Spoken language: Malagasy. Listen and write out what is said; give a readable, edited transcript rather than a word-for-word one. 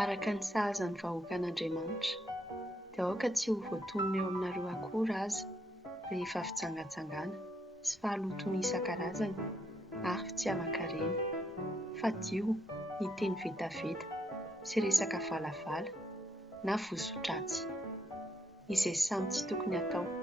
Araka ny sahazan'ny vahoaka an'Andriamanitra dia aoka tsy ho voatonona eo aminareo akory aza rehefa fitsangatsangana sy fahalotoana isan-karazany ary fitiavan-karena, fa dio ny teny vetaveta sy resaka valavala na vozo-dratsy izay samy tsy tokony atao.